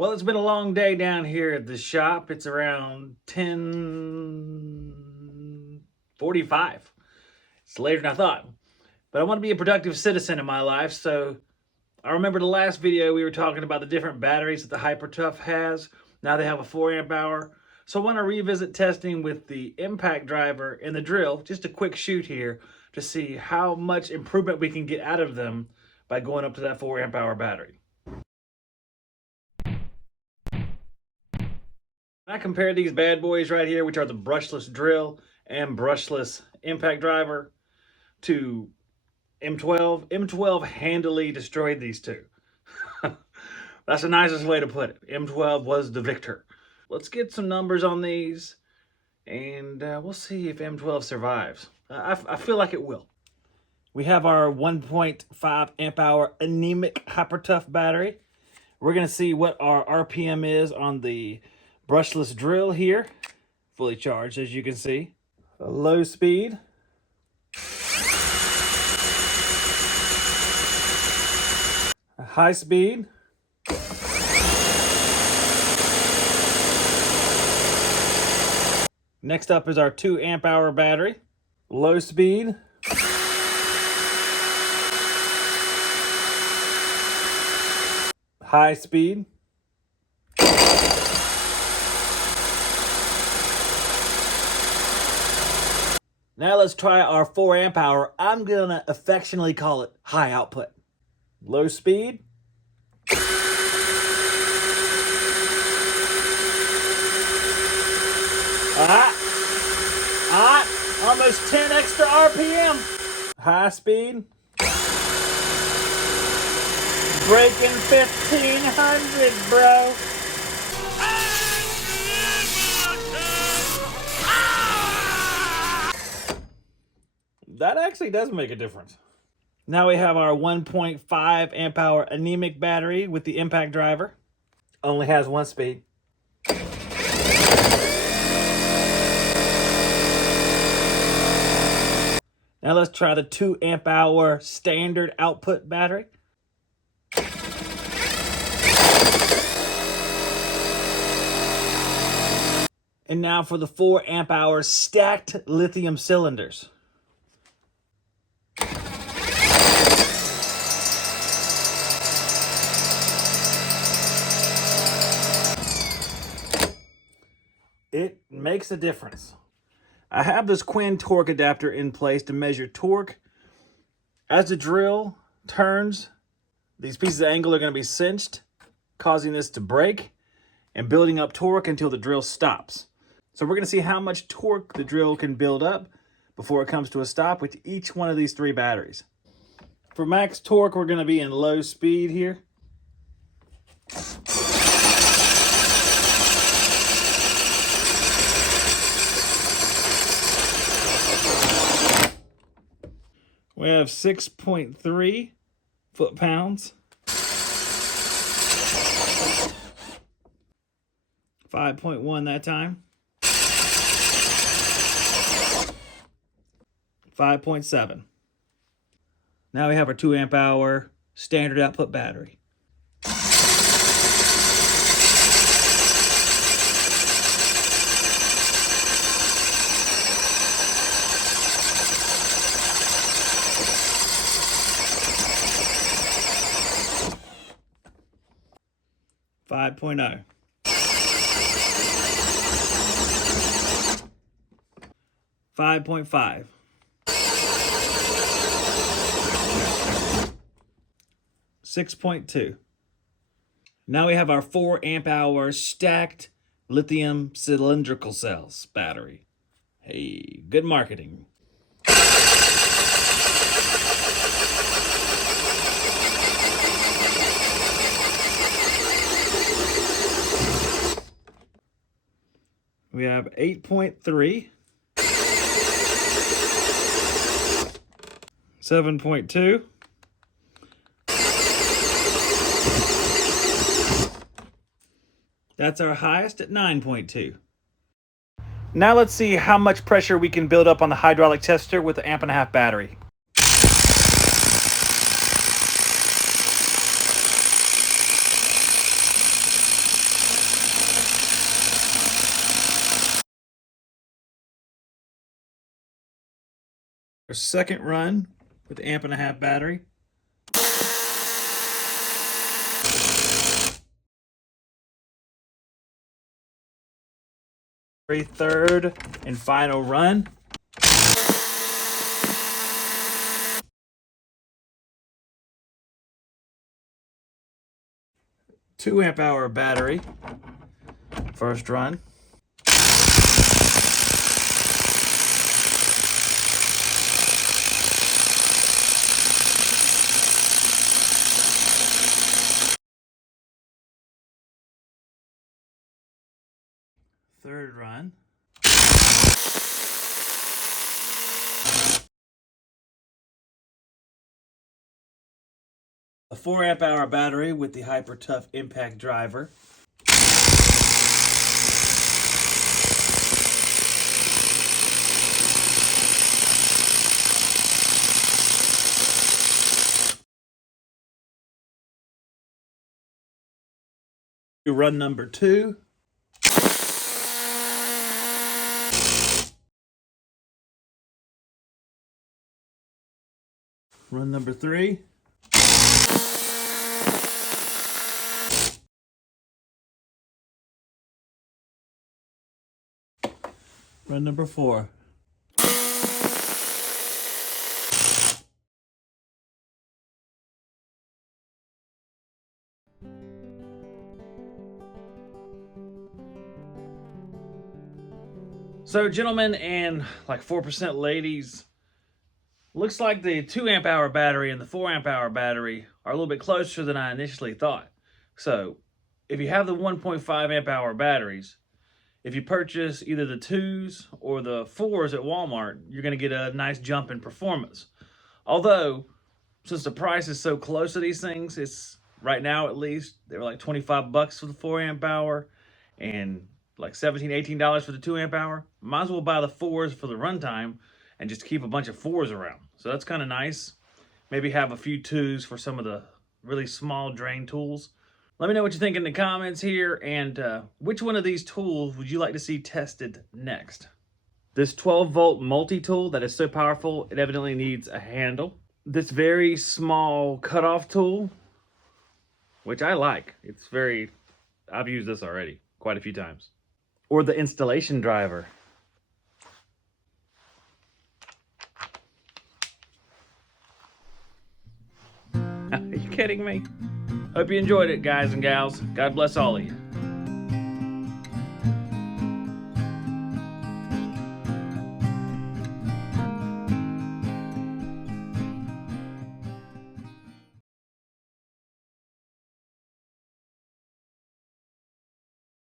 Well, it's been a long day down here at the shop. It's around 10:45. It's later than I thought. But I want to be a productive citizen in my life, so I remember the last video we were talking about the different batteries that the HyperTough has. Now they have a 4 amp hour. So I want to revisit testing with the impact driver and the drill, just a quick shoot here, to see how much improvement we can get out of them by going up to that 4 amp hour battery. I compare these bad boys right here, which are the brushless drill and brushless impact driver, to M12. M12 handily destroyed these two. That's the nicest way to put it. M12 was the victor. Let's get some numbers on these, and we'll see if M12 survives. I feel like it will. We have our 1.5 amp hour anemic HyperTough battery. We're going to see what our RPM is on the brushless drill here. Fully charged, as you can see. Low speed. High speed. Next up is our 2 amp hour battery. Low speed. High speed. Now let's try our 4 amp hour. I'm gonna affectionately call it high output. Low speed. Almost 10 extra RPM. High speed. Breaking 1500, bro. That actually does make a difference. Now we have our 1.5 amp hour anemic battery with the impact driver. Only has 1 speed. Now let's try the 2 amp hour standard output battery. And now for the 4 amp hour stacked lithium cylinders. It makes a difference. I have this Quinn torque adapter in place to measure torque. As the drill turns, these pieces of angle are going to be cinched, causing this to break and building up torque until the drill stops. So we're going to see how much torque the drill can build up before it comes to a stop with each one of these 3 batteries. For max torque, we're going to be in low speed here. We have 6.3 foot-pounds. 5.1 that time. 5.7. Now we have our 2 amp hour standard output battery. Five 5.5. 6.2. Now we have our 4 amp hour stacked lithium cylindrical cells battery. Hey, good marketing. We have 8.3. 7.2. That's our highest at 9.2. Now let's see how much pressure we can build up on the hydraulic tester with the 1.5 amp battery. Our second run with the 1.5 amp battery. Third and final run. 2 amp hour battery. First run. Third run. A 4 amp hour battery with the Hyper Tough impact driver. Run number 2. Run number 3. Run number 4. So, gentlemen and like 4% ladies, looks like the 2 amp hour battery and the 4 amp hour battery are a little bit closer than I initially thought. So, if you have the 1.5 amp hour batteries, if you purchase either the 2s or the 4s at Walmart, you're going to get a nice jump in performance. Although, since the price is so close to these things, it's right now at least, they were like 25 bucks for the 4 amp hour and like $17, $18 for the 2 amp hour. Might as well buy the 4s for the runtime and just keep a bunch of 4s around. So that's kind of nice. Maybe have a few 2s for some of the really small drain tools. Let me know what you think in the comments here, and which one of these tools would you like to see tested next? This 12-volt multi-tool that is so powerful, it evidently needs a handle. This very small cutoff tool, which I like. I've used this already quite a few times. Or the installation driver. Are you kidding me? Hope you enjoyed it, guys and gals. God bless all of you.